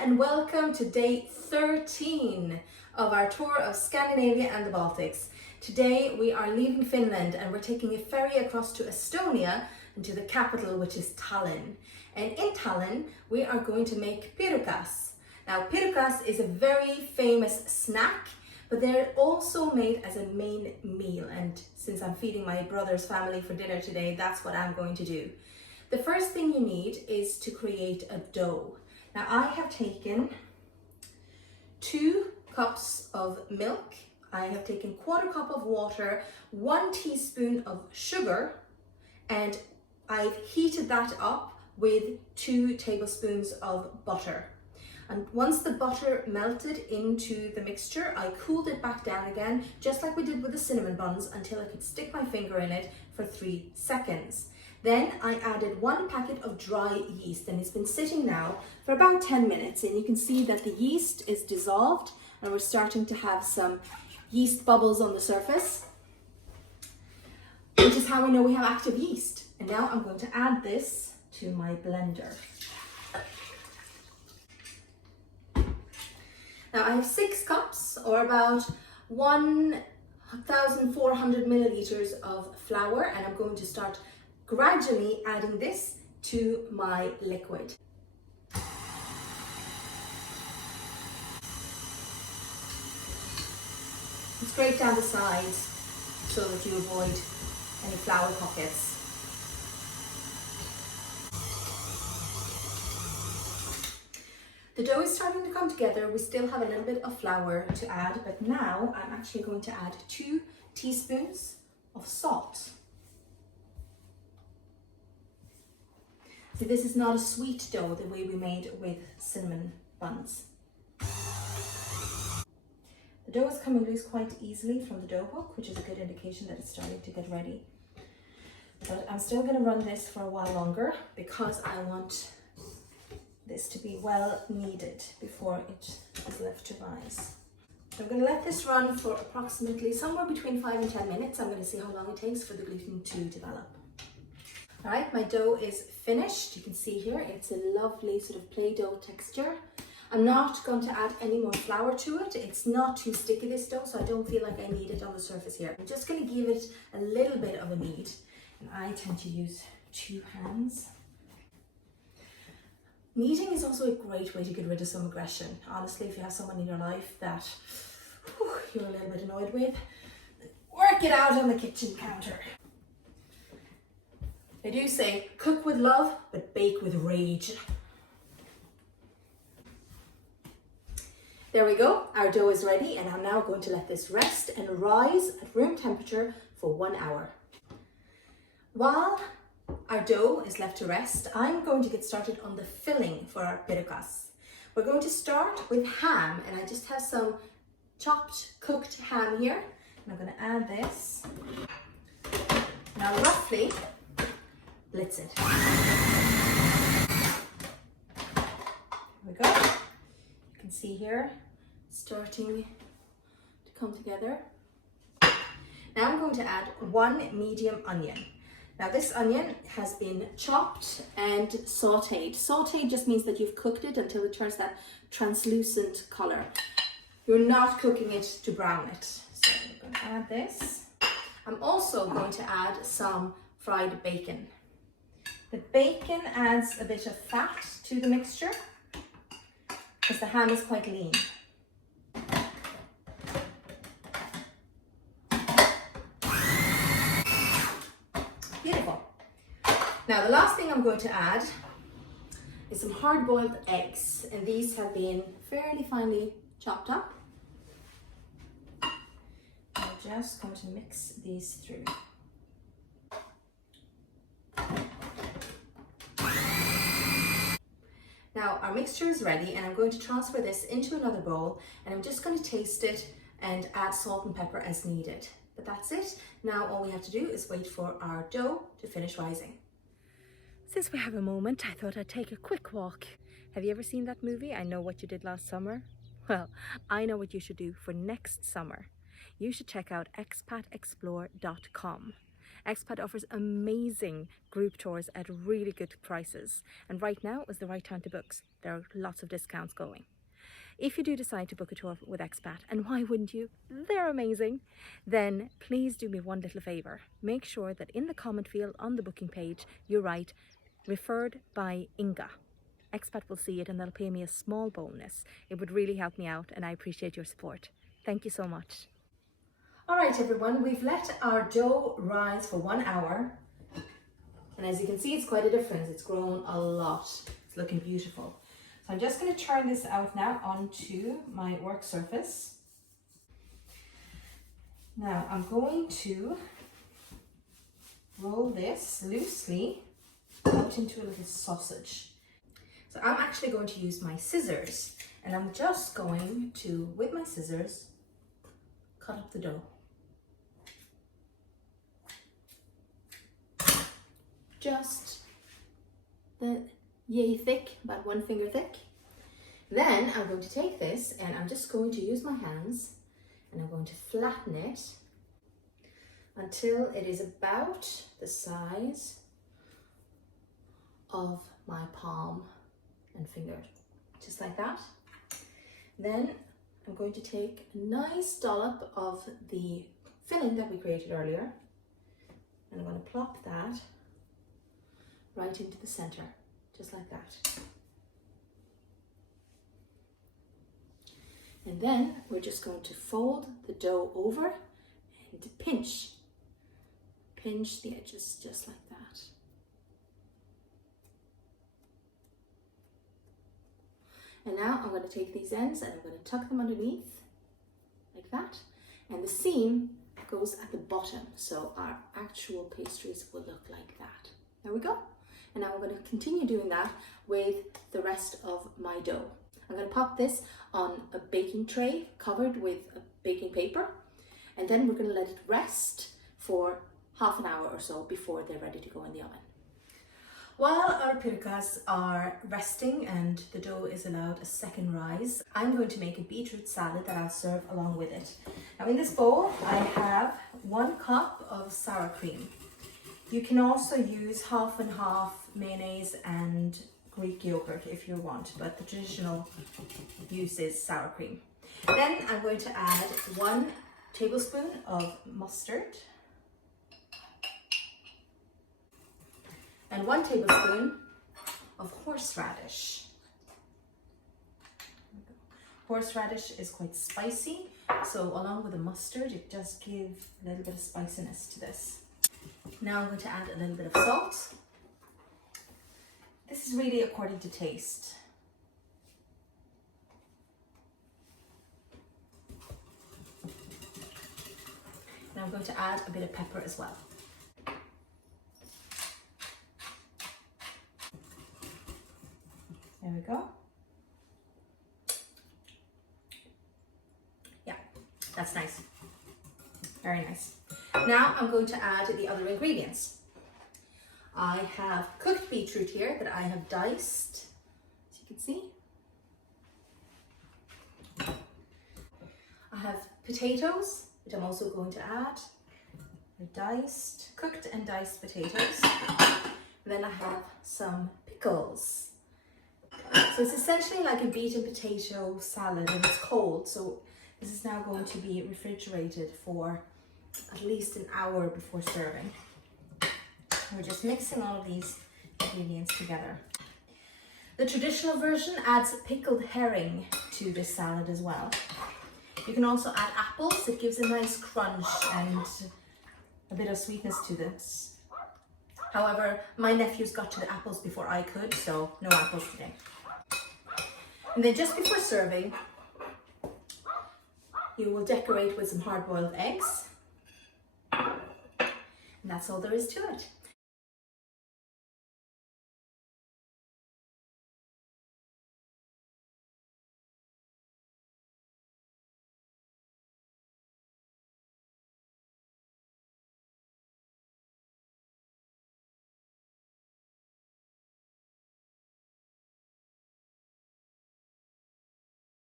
and welcome to day 13 of our tour of Scandinavia and the Baltics. Today we are leaving Finland and we're taking a ferry across to Estonia and to the capital, which is Tallinn. And in Tallinn we are going to make pirukas. Now pirukas is a very famous snack, but they're also made as a main meal, and since I'm feeding my brother's family for dinner today, that's what I'm going to do. The first thing you need is to create a dough. Now I have taken 2 cups of milk, I have taken 1/4 cup of water, 1 teaspoon of sugar, and I've heated that up with 2 tablespoons of butter. And once the butter melted into the mixture, I cooled it back down again, just like we did with the cinnamon buns, until I could stick my finger in it for 3 seconds. Then I added 1 packet of dry yeast, and it's been sitting now for about 10 minutes, and you can see that the yeast is dissolved and we're starting to have some yeast bubbles on the surface, which is how we know we have active yeast. And now I'm going to add this to my blender. Now I have 6 cups, or about 1,400 milliliters of flour, and I'm going to start gradually adding this to my liquid. Scrape down the sides so that you avoid any flour pockets. The dough is starting to come together. We still have a little bit of flour to add, but now I'm actually going to add 2 teaspoons of salt. See, this is not a sweet dough the way we made with cinnamon buns. The dough is coming loose quite easily from the dough hook, which is a good indication that it's starting to get ready. But I'm still going to run this for a while longer because I want this to be well kneaded before it is left to rise. So I'm going to let this run for approximately somewhere between 5 and 10 minutes. I'm going to see how long it takes for the gluten to develop. All right, my dough is finished. You can see here it's a lovely sort of Play-Doh texture. I'm not going to add any more flour to it. It's not too sticky, this dough, so I don't feel like I need it on the surface here. I'm just going to give it a little bit of a knead, and I tend to use 2 hands. Kneading is also a great way to get rid of some aggression. Honestly, if you have someone in your life that you're a little bit annoyed with, work it out on the kitchen counter. They do say, cook with love, but bake with rage. There we go, our dough is ready, and I'm now going to let this rest and rise at room temperature for 1 hour. While our dough is left to rest, I'm going to get started on the filling for our pirukas. We're going to start with ham, and I just have some chopped, cooked ham here. And I'm going to add this. Now roughly blitz it. There we go. You can see here, starting to come together. Now I'm going to add 1 medium onion. Now this onion has been chopped and sauteed. Sauteed just means that you've cooked it until it turns that translucent color. You're not cooking it to brown it. So I'm going to add this. I'm also going to add some fried bacon. The bacon adds a bit of fat to the mixture because the ham is quite lean. Beautiful. Now the last thing I'm going to add is some hard-boiled eggs, and these have been fairly finely chopped up. I'm just going to mix these through. Now our mixture is ready, and I'm going to transfer this into another bowl, and I'm just going to taste it and add salt and pepper as needed. But that's it. Now all we have to do is wait for our dough to finish rising. Since we have a moment, I thought I'd take a quick walk. Have you ever seen that movie, I Know What You Did Last Summer? Well, I know what you should do for next summer. You should check out expatexplore.com. Expat offers amazing group tours at really good prices, and right now is the right time to book. There are lots of discounts going. If you do decide to book a tour with Expat, and why wouldn't you? They're amazing. Then please do me one little favour. Make sure that in the comment field on the booking page, you write referred by Inga. Expat will see it and they'll pay me a small bonus. It would really help me out and I appreciate your support. Thank you so much. All right, everyone, we've let our dough rise for 1 hour. And as you can see, it's quite a difference. It's grown a lot. It's looking beautiful. So I'm just going to turn this out now onto my work surface. Now I'm going to roll this loosely out into a little sausage. So I'm actually going to use my scissors and I'm just going to, with my scissors, cut up the dough. Just the yay thick, about 1 finger thick. Then I'm going to take this and I'm just going to use my hands and I'm going to flatten it until it is about the size of my palm and finger, just like that. Then I'm going to take a nice dollop of the filling that we created earlier and I'm going to plop that right into the center, just like that. And then we're just going to fold the dough over and pinch the edges just like that. And now I'm going to take these ends and I'm going to tuck them underneath like that. And the seam goes at the bottom, so our actual pastries will look like that. There we go. And now I'm going to continue doing that with the rest of my dough. I'm going to pop this on a baking tray covered with a baking paper, and then we're going to let it rest for half an hour or so before they're ready to go in the oven. While our pirukas are resting and the dough is allowed a second rise, I'm going to make a beetroot salad that I'll serve along with it. Now in this bowl I have 1 cup of sour cream. You can also use half and half mayonnaise and Greek yogurt if you want, but the traditional use is sour cream. Then I'm going to add 1 tablespoon of mustard and 1 tablespoon of horseradish. Horseradish is quite spicy, so along with the mustard, it does give a little bit of spiciness to this. Now I'm going to add a little bit of salt. This is really according to taste. Now I'm going to add a bit of pepper as well. There we go. Yeah, that's nice. Very nice. Now I'm going to add the other ingredients. I have cooked beetroot here that I have diced, as you can see. I have potatoes, which I'm also going to add. Diced, cooked and diced potatoes. And then I have some pickles. So it's essentially like a beaten potato salad and it's cold. So this is now going to be refrigerated for at least an hour before serving. We're just mixing all of these ingredients together. The traditional version adds pickled herring to this salad as well. You can also add apples. It gives a nice crunch and a bit of sweetness to this. However, my nephews got to the apples before I could, so no apples today. And then just before serving, you will decorate with some hard-boiled eggs. And that's all there is to it.